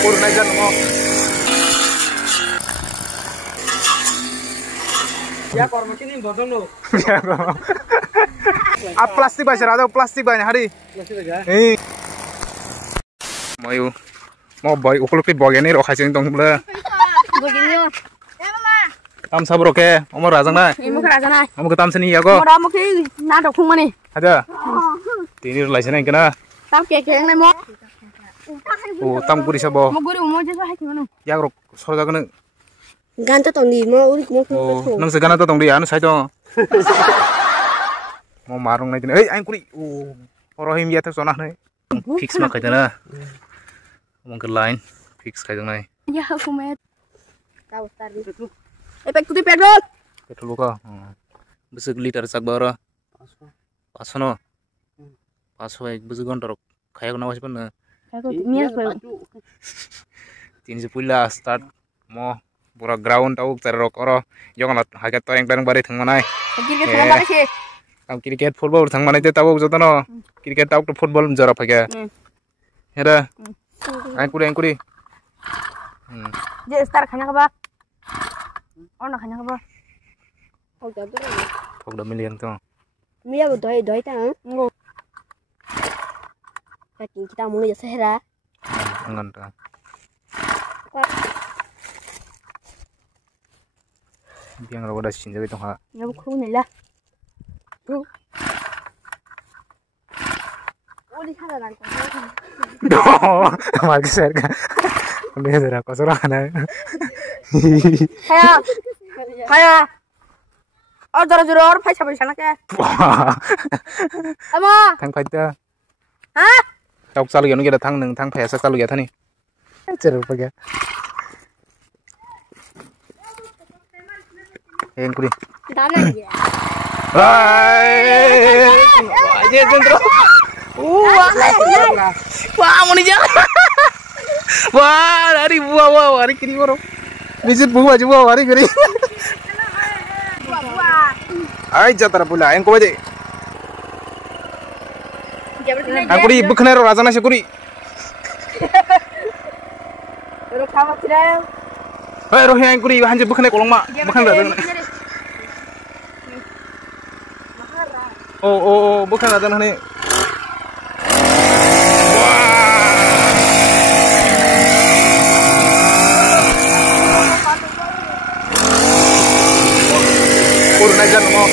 Kurun aja mau. Ya korma kini bodong lo. Plastik basir ada plastik banyak hari. Plastik aja. Mau boy ukur pi boy ini roh hasil tong bela. Begini yo. Tam sabro ke, omor razang na. Ibu kerajaan ay. Kamu ketam sini ya ko. Mau dah mau ke nado kung mana? Ada. Tinir lai sini kena. Tam ke yang mau. Oh, tam guri sabo. Mau guru mau jadi apa gimana? Ya rok soro jaga ne. Ganti tuh di mau urik mau. Oh, nang segana to tong di anu sai to. Mau marung na tini. Aing kuri. Oh, orohim ya sona ne. Fix mak kaja na. Omong ke line fix kaja na. Ya aku met. Tahu tadi. Efek tuh petrol. Petrol buka. Besok liter sak bara. 500 no. 500 ek besok gontor. Kaya ko na was pan. Aku mias pe. 300 start mo pura ground tau terok oro jongan haget toreng bareng bare thang manai. Cricket खेलने वाले से. Kam cricket football thang manai te tau joto no. Cricket tau to football jara phage. Hera. Angkuri. जे स्टार खाना कबा. और ना खाना कबा. हो जा तो. Thok da million to. Mia bu doi ta. Ngo. Kita mulai jasa hera. Angan ta. Biang ro da sin jabe to ha. Ya bu khu này là. Oh di sana lan. Do. Mal ke ser ka. Udah jara ko sora na. Kaya. और जरा और पैसा ना क्या अमा Thang phai ta. हाँ Tok salu ya no geda thang nang thang phai sa salu ya thani. Cher phage. Angkuri. दाना ये Aje dentro. Wah, mau nih Wah, dari buah, hari kiri bro. Visit buah juga, hari kiri. Ay, jatara pula, yang kau aja. Aku di bukan raja nasi kuri. Terus kamu tidak Roh yang kuri, hanya bukan kolong mak, bukan raja. Oh, bukan raja nih. Kurun aja mau.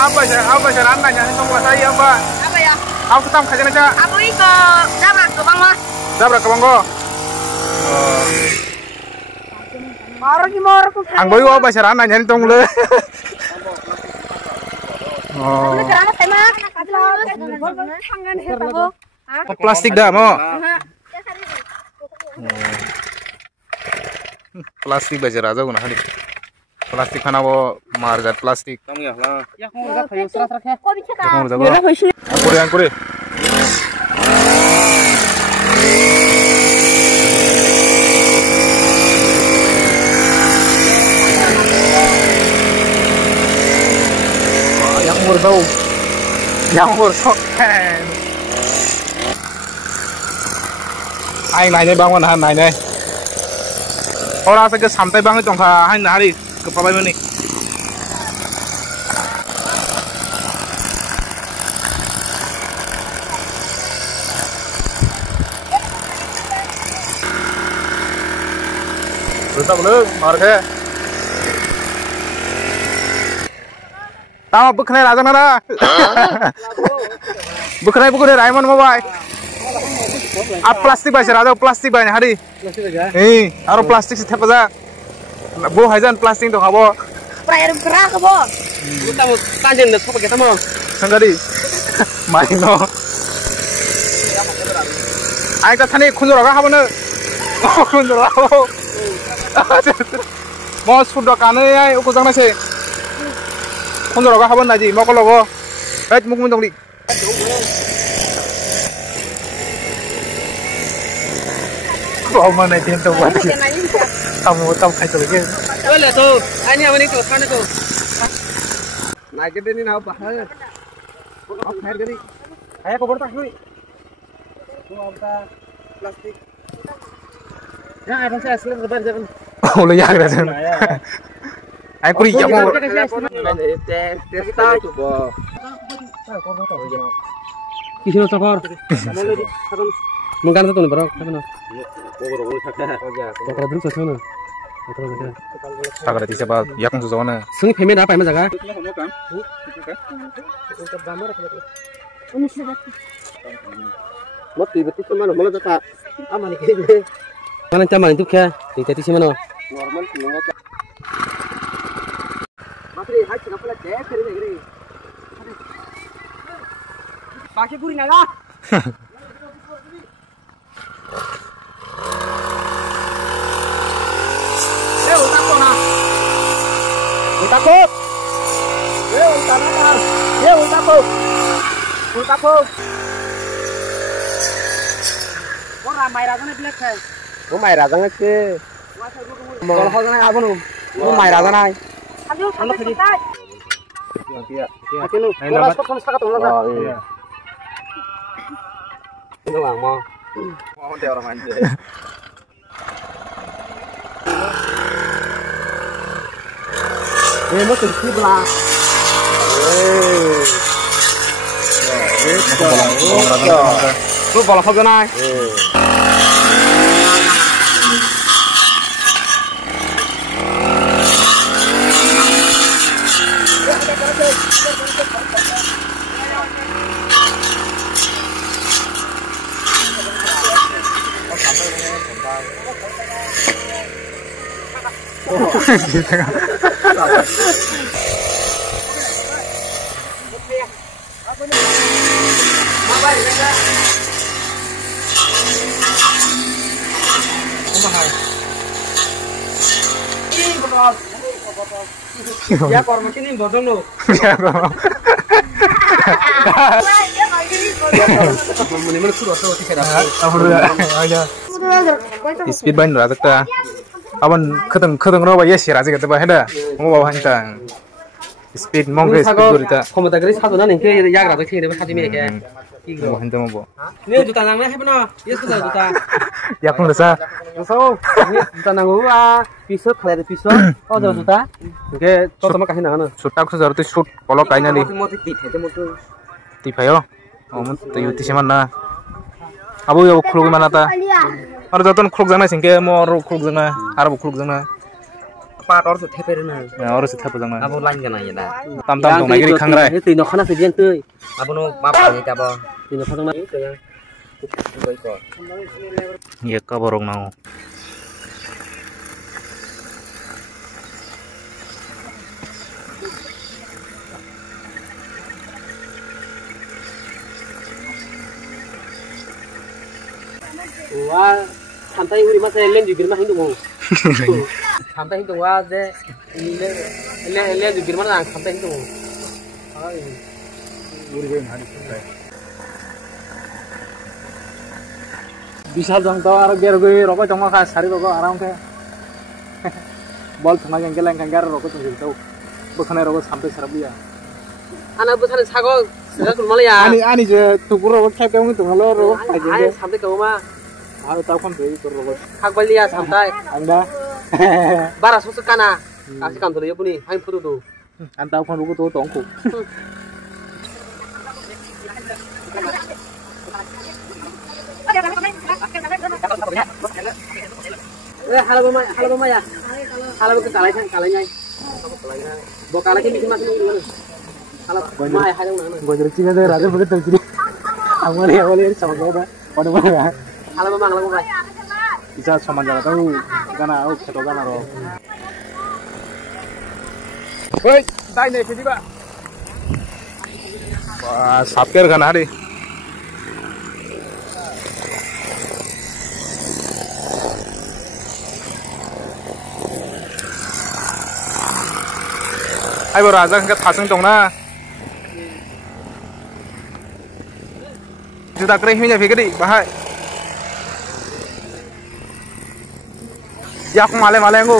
Apa sih nanya ini semua saya apa? apa ya Aku ketam kajian aja. aku itu dabrak ke bang mas Dabrak ke bangko. orang gimana aku Anggoy apa sih nanya ini tong le. Oh. karena saya mah tangan hetago Plastik dah mau. Plastik bajar aja guna hari. Plastik kana wo margat plastik. Kamu ya lah. Ya kamu udah kayu serat ya. kok bisa Kamu udah angkuri. Yang umur tahu. Yang umur sok. Anh này bang mana này này. Orang saya ke sampai bang itu ngah hari ke papai mana. Betul belum, marga. Tahu bukan raja nara. Bukan Raymond mobile. Plastik basir ada plastik banyak hari. Plastik aja. Aro plastik sih apa aja. Bu hajan plastik tuh kabo. perayaan gerak kebo Kita mau kanjen deh, pakai kita mau. Sanggari. Main no. Ayo kita tani kunjuraga habana. Kunjuraga. Mau sudah kane ya, aku jangan sih. Kunjuraga habana aja, mau kalau go. Mungkin dong di. Kau mana cinta buat? Kamu tahu kayak gitu. Ôi là tôi, anh em mình đi cửa khăn tôi. Này cái bên đi nào bà ơi. Ốc hết cái đi. Ayo kau bertak dulu. Kau apa plastik. Ya, ada saya asli lebar jangan. Oh, lu ya kan. Ai kuri ya mau. Testa coba. Kisah tokor. Mungkin itu nih bro, apa nih? Tokor dulu sana. Tak ada siapa yang susah mana. Sung payment apa emang jaga? Ini sudah. Mati betul cuma malah jaga. Aman ini. Mana caman itu kah? Di tadi sih mana? Normal sih nggak. Masih hai kenapa lah cek kiri. Pakai puri naga. Takut na. Takut. Takut. Takut. Kau ramai razan itu lek. Kau ramai razan itu. Kalau kau jangan apa nu? Kau ramai razan ay. Aduh, sampai selesai. Akin nu. Kau rasa kau mesti kata orang apa? Ini bang mau. Mau dia orang manja. Ini mesti sebelah. Lu bola kau kena. Ya korma ini bodong lo. Ya kok. Menimbul sudah tahu sih saya. Aja. Speed ban ra ta. Aban khadang ro ba yesi ra jega ta ba heda. Mo ba hanta. Speed mongre speed durita. Kometa gris satu na ning ke yagra ta khine ba haji me ke. Mo hanta mo bo. Ni juta nang na he bana. Yes sudah juta. Ya pun rasa. So, ni juta nang ba piso khale piso. Oh juta. Ke to tama kahi na na. Sutak su jarute shoot polo kaina ni. Mo ti phete mo to. Ti phayo. Om to yuti seman na. Abu yo khulug mana ta. Ar joton khulug jana singke mo ro khulug jana. Ar bu khulug jana. Pat or se thepe na. Or se thap jana. Abo lain jana ya da. Tam tam dong nagiri khangrai. Ti no khana se dian teuy. Abo no ma pa ni ta bo. Ti no khana ma to yang. Ye ka borong nau. Wah, santai uri mas elen jugir mah hindu mau. Santai hindu wah de elen jugir mah nang santai hindu. Uri ge ngari santai. বিশাল জংটা আর গের গই রকো জমা খা সারি রকো আরাম খে বল থনা গেঙ্গে লেঙ্গা গার রকো তুমি তো বখনে রকো সামতে Sarabia Anak besar sago sudah kulmal ya. আনি যে টুকুর রকো খাই কেমন তোমালো রকো Ay sampai kau mah আর তাও কোন তুই তোর রকো hak bali ya sampai. আন্দা Bara susuk kana. Kasih kantor ya puni, hain foto tu. আন্তাও কোন রকো তো তংকু Halo mama ya. Halo ke kalai kan kalainya. Bawa kalai ke masing-masing gimana? Halo mama ya halo mana? গজর চিনে দে রাজে বলে তুই আমারে আমারে সমাজবা অনেক বড় Halo mama. ইসা সমাজ জানা তাও গানা ও ছোট গানা র ওই তাই নে দিবা Wah, sapker kan hari. Ai bro raja ka thasung tong na. Juta kre himnya fikri bahai. yak male male ngo